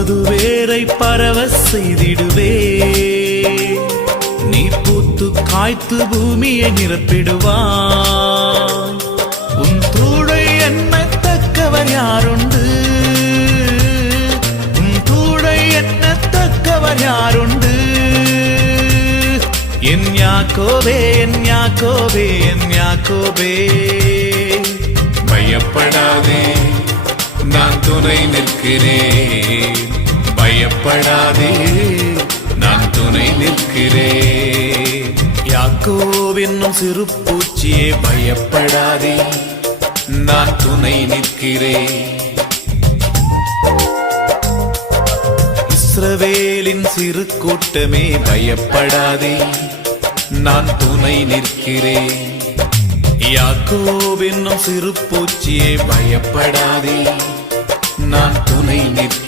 உனது வேரை பரவ செய்திடுவே. நீ பூத்து காய்த்து பூமியை நிரப்பிடுவாய். உன் தூளை எண்ணத்தக்கவர் யாருண்டு? உன் தூளை எண்ணத்தக்கவர் யாருண்டு? என் யாக்கோபே, என் யாக்கோபே, என் யாக்கோபே, பயப்படாதே, நான் துணை நிற்கிறேன். பயப்படாதே, நான் துணை நிற்கிறேன். யாக்கோபு என்னும் சிறு பூச்சியே பயப்படாதே, நான் துணை நிற்கிறேன். இஸ்ரவேலின் சிறு கூட்டமே பயப்படாதே, நான் துணை நிற்கிறேன். யாக்கோபு என்னும் சிறு பூச்சியே பயப்படாதே, நான் துணை நிற்கிறேன்.